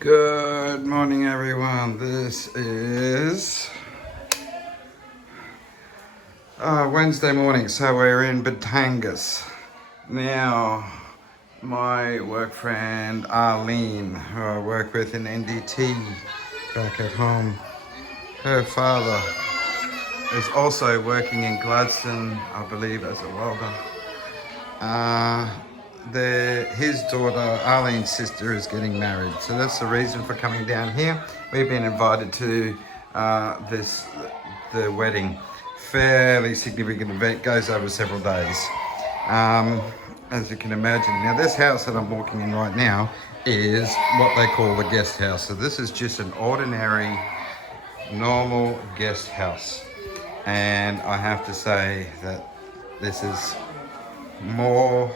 Good morning, everyone. This is Wednesday morning, so we're in Batangas. Now, my work friend Arlene, who I work with in NDT back at home, her father is also working in Gladstone, I believe, as a welder. His daughter, Arlene's sister, is getting married, so that's the reason for coming down here. We've been invited to the wedding. Fairly significant event, goes over several days. As you can imagine. Now, this house that I'm walking in right now is what they call the guest house. So this is just an ordinary, normal guest house. And I have to say that this is more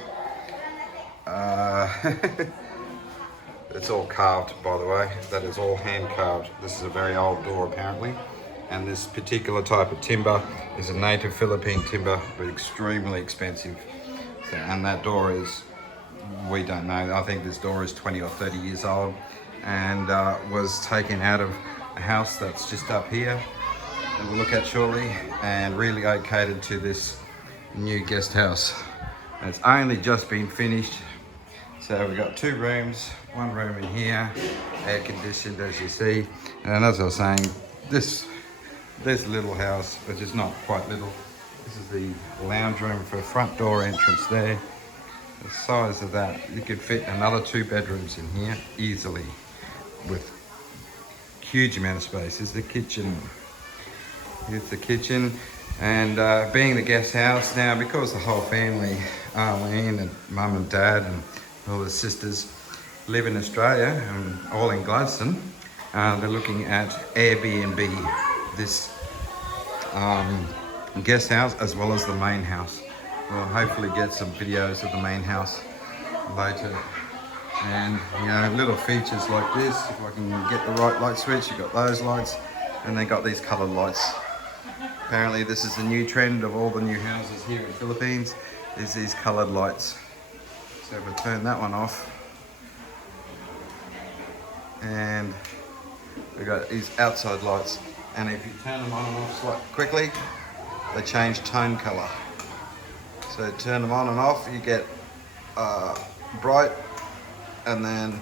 it's all carved, by the way. That is all hand carved. This is a very old door apparently, and this particular type of timber is a native Philippine timber, but extremely expensive. So, and that door is, we don't know, I think this door is 20 or 30 years old, and was taken out of a house that's just up here that we'll look at shortly, and relocated to this new guest house. It's only just been finished. So we've got two rooms, one room in here, air conditioned as you see. And as I was saying, this little house, which is not quite little, this is the lounge room for front door entrance there. The size of that, you could fit another 2 bedrooms in here easily with huge amount of space. Here's the kitchen. Here's the kitchen. And being the guest house now, because the whole family, Arlene and mum and dad and all the sisters live in Australia and all in Gladstone, they're looking at Airbnb this guest house as well as the main house. We'll hopefully get some videos of the main house later. And you know, little features like this, if I can get the right light switch, you've got those lights, and they got these coloured lights. Apparently this is the new trend of all the new houses here in the Philippines, is these coloured lights. So if I turn that one off, and we've got these outside lights, and if you turn them on and off quickly, they change tone colour. So turn them on and off, you get bright, and then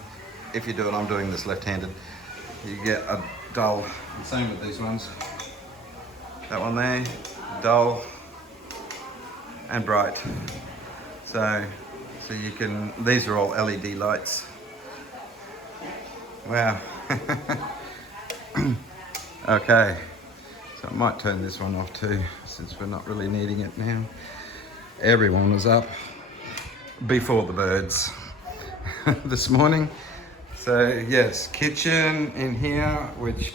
if you do it, I'm doing this left-handed, you get a dull. Same with these ones. That one there, dull and bright. So you can, these are all LED lights. Wow. Okay, so I might turn this one off too, since we're not really needing it now. Everyone was up before the birds this morning. So yes, kitchen in here, which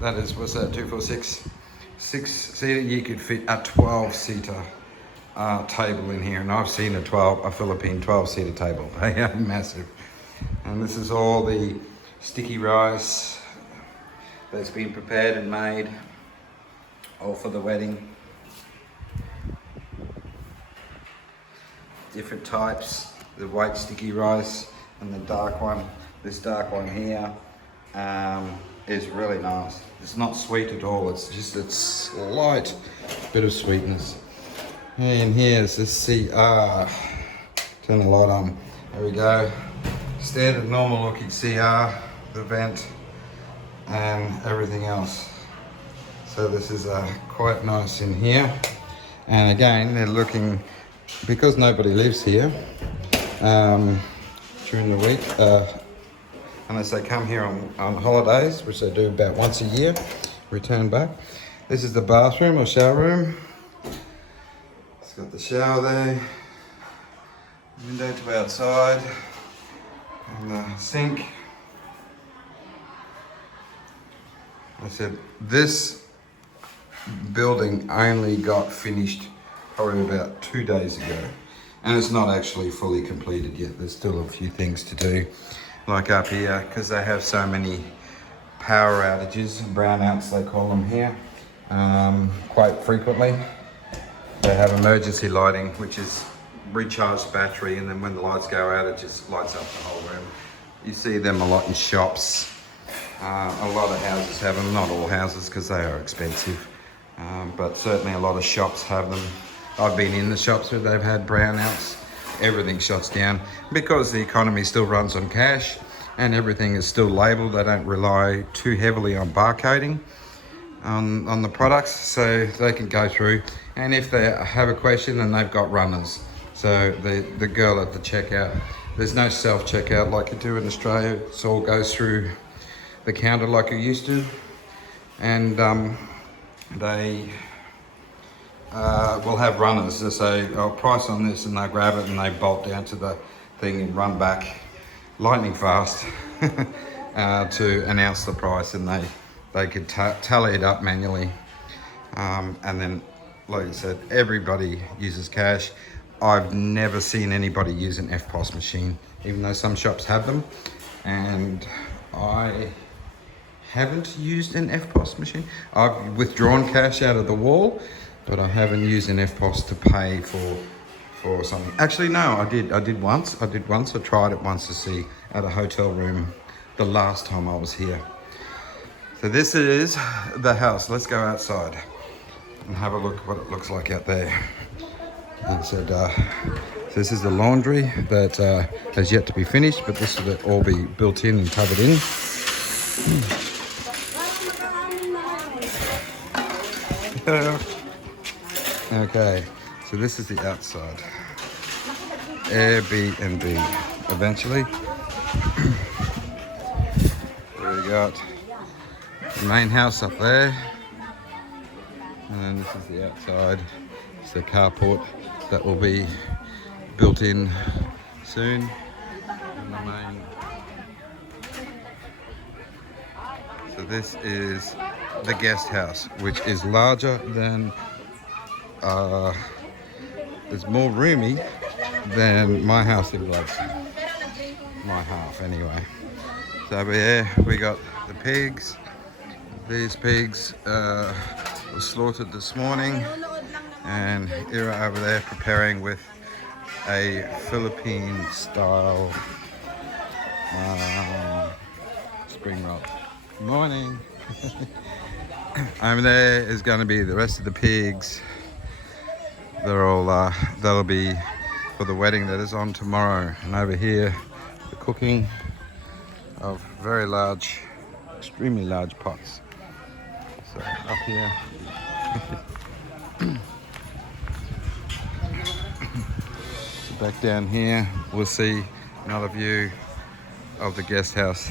that is, what's that, 2, 4, 6? 6-seater. You could fit a 12-seater table in here, and I've seen a Philippine 12-seater table. They are massive. And this is all the sticky rice that's been prepared and made, all for the wedding. Different types, the white sticky rice and the dark one. This dark one here is really nice. It's not sweet at all, it's just a slight bit of sweetness. And here's the CR. Turn the light on. There we go. Standard normal looking CR, the vent and everything else. So this is quite nice in here. And again, they're looking, because nobody lives here during the week, unless they come here on holidays, which they do about once a year, return back. This is the bathroom or shower room. It's got the shower there, window to outside, and the sink. I said, this building only got finished probably about 2 days ago, and it's not actually fully completed yet. There's still a few things to do, like up here, because they have so many power outages, brownouts they call them here, quite frequently. They have emergency lighting, which is recharged battery, and then when the lights go out, it just lights up the whole room. You see them a lot in shops. A lot of houses have them, not all houses because they are expensive. But certainly a lot of shops have them. I've been in the shops where they've had brownouts. Everything shuts down because the economy still runs on cash and everything is still labelled. They don't rely too heavily on barcoding on the products, so they can go through. And if they have a question, then they've got runners. So the girl at the checkout, there's no self-checkout like you do in Australia. It all goes through the counter like you used to. And they will have runners. They say, "Oh, price on this," and they grab it and they bolt down to the thing and run back lightning fast to announce the price, and they could tally it up manually. And then, like I said, everybody uses cash. I've never seen anybody use an FPOS machine, even though some shops have them. And I haven't used an FPOS machine. I've withdrawn cash out of the wall, but I haven't used an FPOS to pay for something. Actually, no, I did once. I tried it once to see at a hotel room the last time I was here. So this is the house. Let's go outside and have a look what it looks like out there. And said, so this is the laundry that has yet to be finished, but this will all be built in and covered in. Okay, so this is the outside. Airbnb, eventually. We got the main house up there. And then this is the outside. It's the carport that will be built in soon. And the main. So this is the guest house, which is larger than, it's more roomy than my house in Bloods. My half anyway. So over here we got the pigs. These pigs were slaughtered this morning, and Ira over there preparing with a Philippine style spring roll. Morning. Over there is going to be the rest of the pigs. They're all that'll be for the wedding that is on tomorrow. And over here, the cooking of very large, extremely large pots. So up here. So back down here, we'll see another view of the guest house.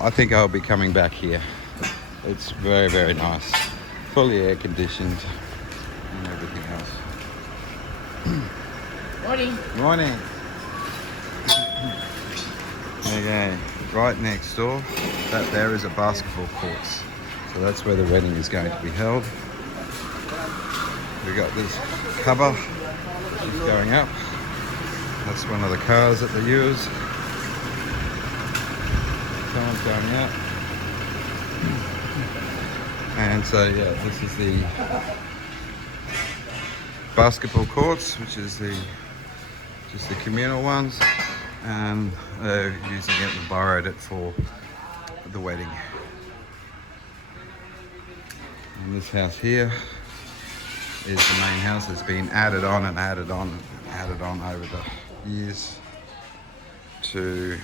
I think I'll be coming back here. It's very, very nice. Fully air conditioned and everything else. Morning. Morning. Okay, right next door, that there is a basketball courts. So that's where the wedding is going to be held. We got this cover going up. That's one of the cars that they use. Someone's going up. And so yeah, this is the basketball courts, which is just the communal ones, and they're using it and borrowed it for the wedding. And this house here is the main house that's been added on and added on and added on over the years to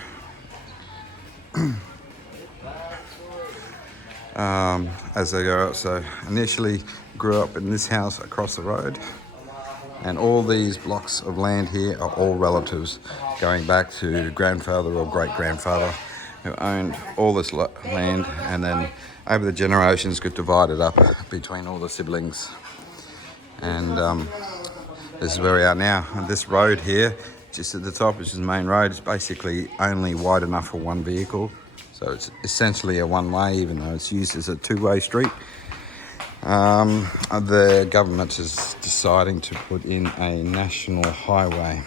as they go up. So initially grew up in this house across the road, and all these blocks of land here are all relatives going back to grandfather or great-grandfather who owned all this land, and then over the generations got divided up between all the siblings. And this is where we are now. And this road here, just at the top, which is the main road, is basically only wide enough for one vehicle. So it's essentially a one-way, even though it's used as a two-way street. The government is deciding to put in a national highway.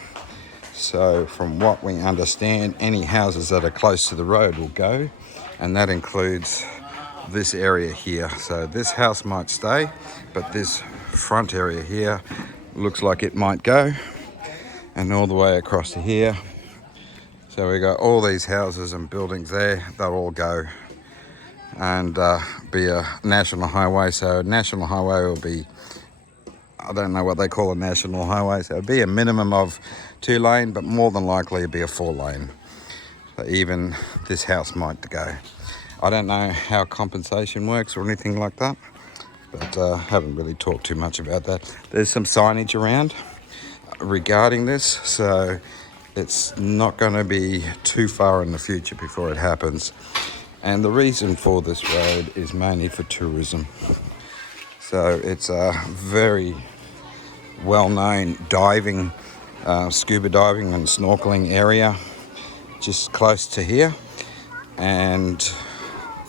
So from what we understand, any houses that are close to the road will go, and that includes this area here. So this house might stay, but this front area here looks like it might go, and all the way across to here. So we got all these houses and buildings there. They'll all go and be a national highway. So national highway will be, I don't know what they call a national highway. So it'll be a minimum of 2 lane, but more than likely it'll be a 4 lane. So even this house might go. I don't know how compensation works or anything like that, but haven't really talked too much about that. There's some signage around regarding this, so it's not going to be too far in the future before it happens. And the reason for this road is mainly for tourism. So it's a very well-known diving, scuba diving and snorkeling area just close to here, and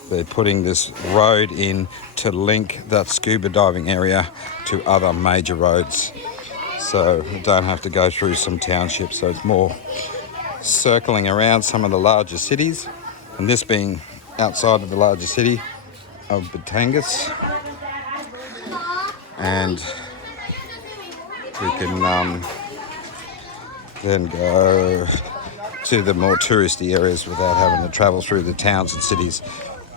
they're putting this road in to link that scuba diving area to other major roads, so you don't have to go through some townships. So it's more circling around some of the larger cities, and this being outside of the larger city of Batangas. And we can then go to the more touristy areas without having to travel through the towns and cities,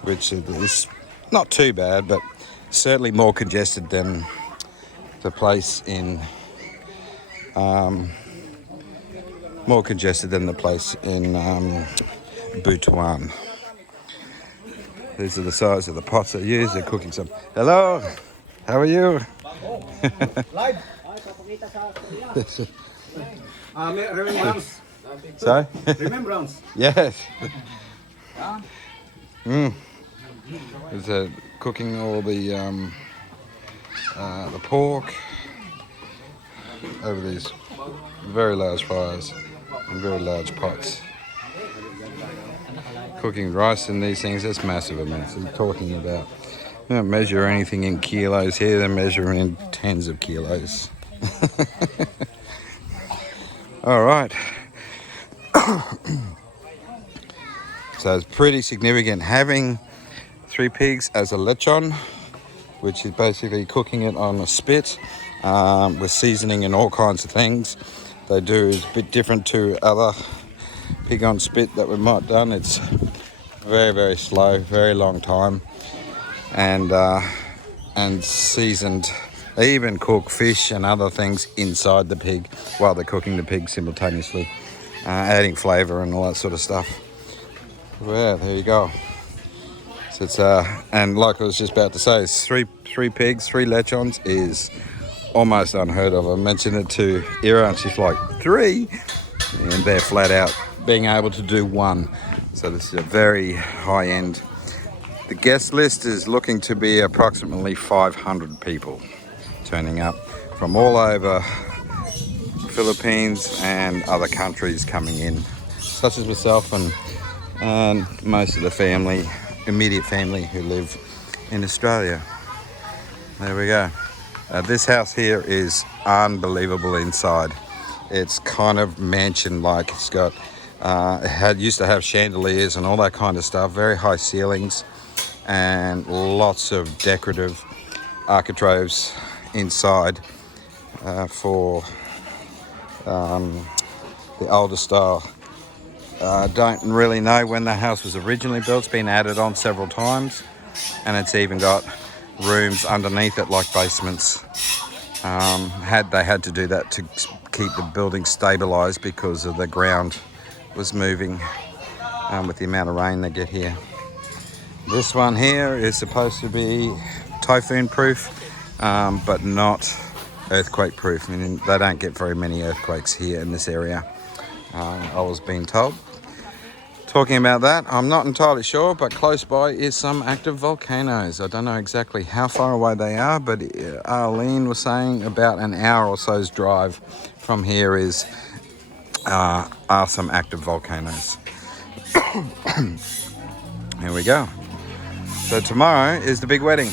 which is not too bad, but certainly more congested than the place in Butuan. These are the size of the pots they use. They're cooking some. Hello, how are you? Remembrance. Sorry? Remembrance. Yes. Is cooking all the pork over these very large fires and very large pots. Cooking rice in these things, that's massive amounts. They're talking about, they don't measure anything in kilos here, they're measuring in tens of kilos. All right. So it's pretty significant having 3 pigs as a lechon, which is basically cooking it on a spit with seasoning and all kinds of things. They do is a bit different to other pig on spit that we might have done. It's very, very slow, very long time, and seasoned. They even cook fish and other things inside the pig while they're cooking the pig simultaneously, adding flavour and all that sort of stuff. Well, there you go. So it's and like I was just about to say, it's three pigs, 3 lechons is almost unheard of. I mentioned it to Ira and she's like, 3? And they're flat out being able to do 1. So this is a very high end. The guest list is looking to be approximately 500 people turning up from all over Philippines and other countries coming in, such as myself and most of the family, immediate family who live in Australia. There we go. This house here is unbelievable inside. It's kind of mansion-like. It's got used to have chandeliers and all that kind of stuff, very high ceilings and lots of decorative architraves inside for the older style. Don't really know when the house was originally built. It's been added on several times, and it's even got rooms underneath it like basements. They had to do that to keep the building stabilised because of the ground was moving with the amount of rain they get here. This one here is supposed to be typhoon proof, but not earthquake proof. I mean, they don't get very many earthquakes here in this area, I was being told. Talking about that, I'm not entirely sure, but close by is some active volcanoes. I don't know exactly how far away they are, but Arlene was saying about an hour or so's drive from here are some active volcanoes. Here we go. So tomorrow is the big wedding.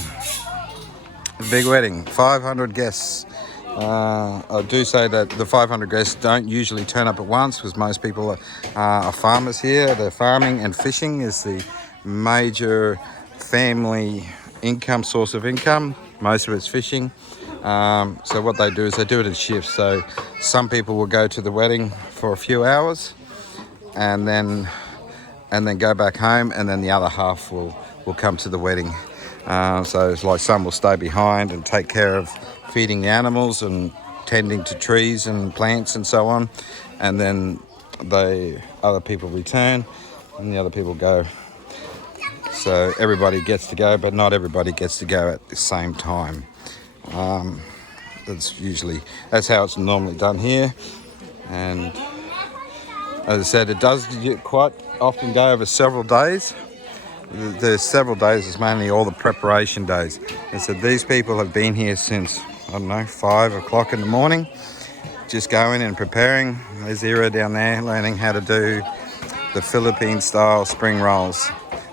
The big wedding, 500 guests. I do say that the 500 guests don't usually turn up at once because most people are farmers here. They're farming and fishing is the major family income source of income. Most of it's fishing. So what they do is they do it in shifts. So some people will go to the wedding for a few hours and then go back home, and then the other half will come to the wedding. So it's like some will stay behind and take care of feeding the animals and tending to trees and plants and so on, and then the other people return and the other people go. So everybody gets to go, but not everybody gets to go at the same time. That's how it's normally done here. And as I said, it does quite often go over several days. The several days is mainly all the preparation days. And so these people have been here since, 5 o'clock in the morning, just going and preparing. There's Ira down there learning how to do the Philippine style spring rolls.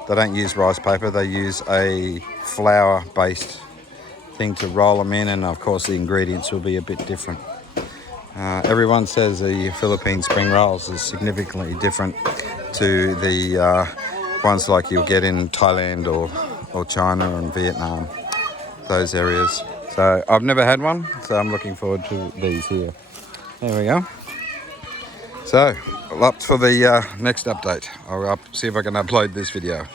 They don't use rice paper, they use a flour based thing to roll them in, and of course the ingredients will be a bit different. Everyone says the Philippine spring rolls is significantly different to the ones like you'll get in Thailand or China and Vietnam, those areas. So I've never had one, so I'm looking forward to these here. There we go. So, up for the next update. I'll see if I can upload this video.